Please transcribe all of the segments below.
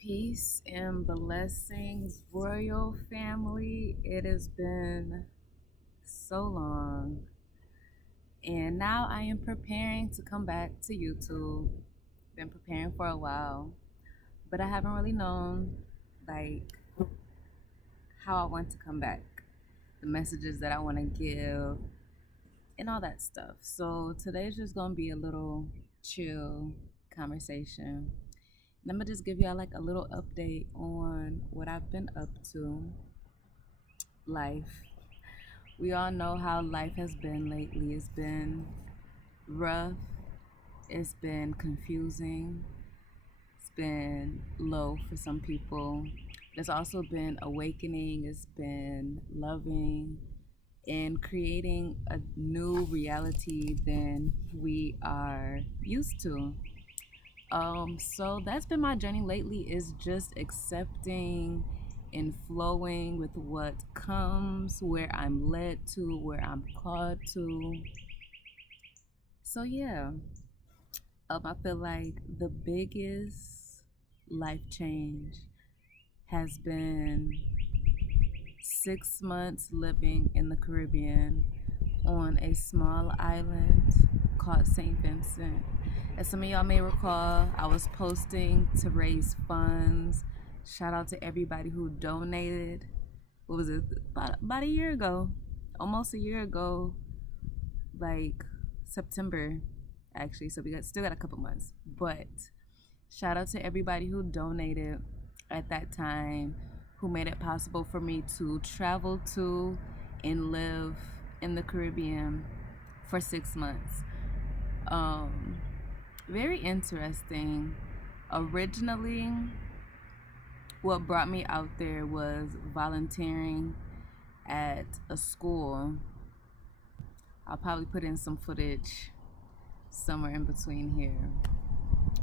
Peace and blessings, royal family. It has been so long, and now I am preparing to come back to YouTube. Been preparing for a while, but I haven't really known like how I want to come back, the messages that I want to give, and all that stuff. So today's just gonna be a little chill conversation. And I'm gonna just give y'all like a little update on what I've been up to. Life. We all know how life has been lately. It's been rough, it's been confusing, it's been low for some people. It's also been awakening, it's been loving, and creating a new reality than we are used to. So that's been my journey lately, is just accepting and flowing with what comes, where I'm led to, where I'm called to. So yeah, I feel like the biggest life change has been 6 months living in the Caribbean on a small island called St. Vincent. As some of y'all may recall, I was posting to raise funds. Shout out to everybody who donated. What was it? About a year ago, almost a year ago, like September, actually. So still got a couple months. But shout out to everybody who donated at that time, who made it possible for me to travel to and live in the Caribbean for 6 months. Um, Very interesting. Originally, what brought me out there was volunteering at a school. I'll probably put in some footage somewhere in between here.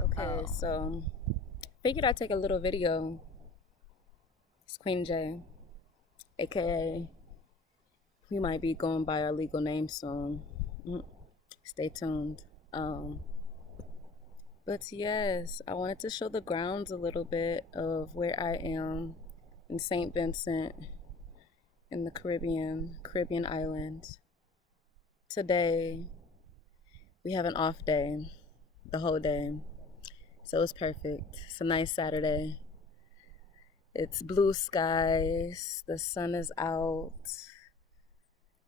Okay, Oh, so figured I'd take a little video. It's Queen J, aka we might be going by our legal name soon. Mm, Stay tuned. Um, but yes, I wanted to show the grounds a little bit of where I am in St. Vincent in the Caribbean island. Today we have an off day, the whole day, so it's perfect. It's a nice Saturday. It's blue skies, the sun is out,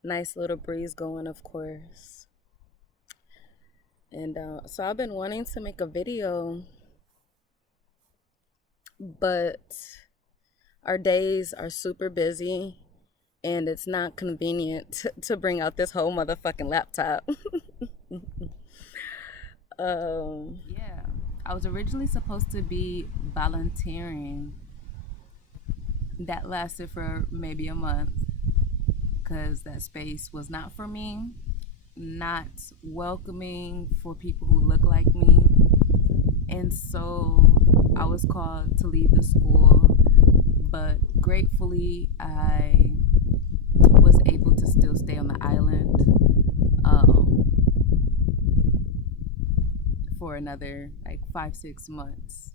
nice little breeze going, of course. And so I've been wanting to make a video, but our days are super busy and it's not convenient to bring out this whole motherfucking laptop. um, yeah. I was originally supposed to be volunteering. That lasted for maybe a month because that space was not for me, not welcoming for people who look like me. And so I was called to leave the school, but gratefully I was able to still stay on the island um, for another like 5, 6 months.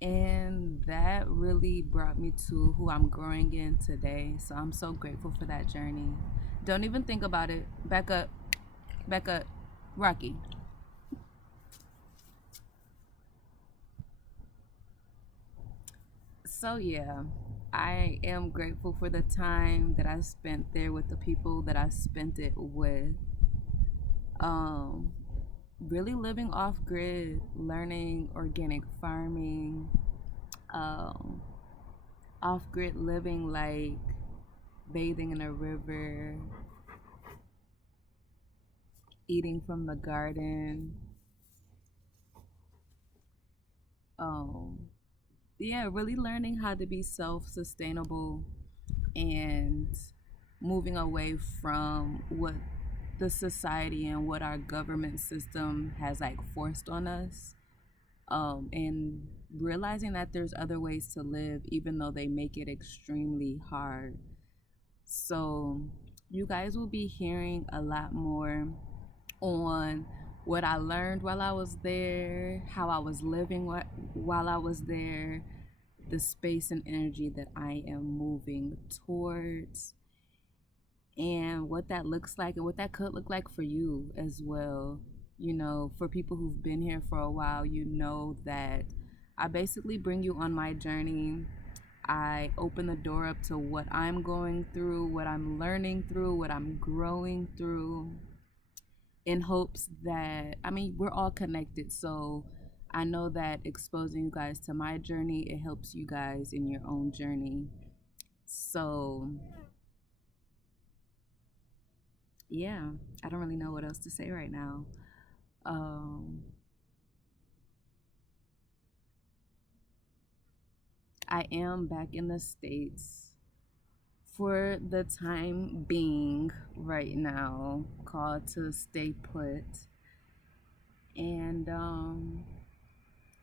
And that really brought me to who I'm growing in today. So I'm so grateful for that journey. Don't even think about it. Back up, Rocky. So yeah, I am grateful for the time that I spent there with the people that I spent it with. Um, really living off grid, learning organic farming, um, off grid living like bathing in a river, eating from the garden. Um, yeah, really learning how to be self sustainable and moving away from what the society and what our government system has like forced on us, and realizing that there's other ways to live even though they make it extremely hard. So you guys will be hearing a lot more on what I learned while I was there, how I was living while I was there, the space and energy that I am moving towards, and what that looks like and what that could look like for you as well. You know, for people who've been here for a while, you know that I basically bring you on my journey. I open the door up to what I'm going through, what I'm learning through, what I'm growing through, in hopes that, I mean, we're all connected. So I know that exposing you guys to my journey, it helps you guys in your own journey. So yeah, I don't really know what else to say right now. Um, I am back in the States for the time being right now, called to stay put. And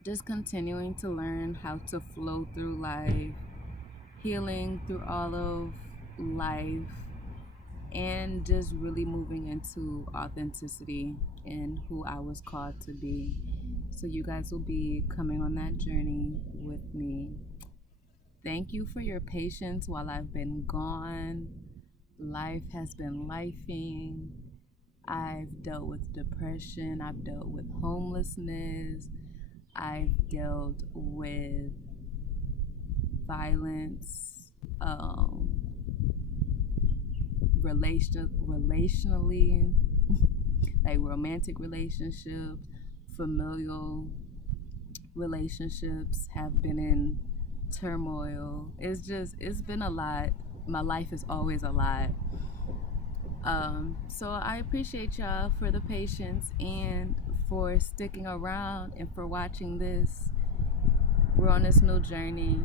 just continuing to learn how to flow through life, healing through all of life, and just really moving into authenticity in who I was called to be. So, you guys will be coming on that journey with me. Thank you for your patience while I've been gone. Life has been lifing. I've dealt with depression, I've dealt with homelessness, I've dealt with violence, relationally, like romantic relationships, familial relationships have been in turmoil. It's been a lot. My life is always a lot. So I appreciate y'all for the patience and for sticking around and for watching this. We're on this new journey,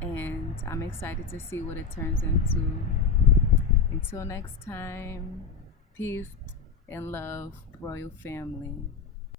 and I'm excited to see what it turns into. Until next time, peace and love, royal family.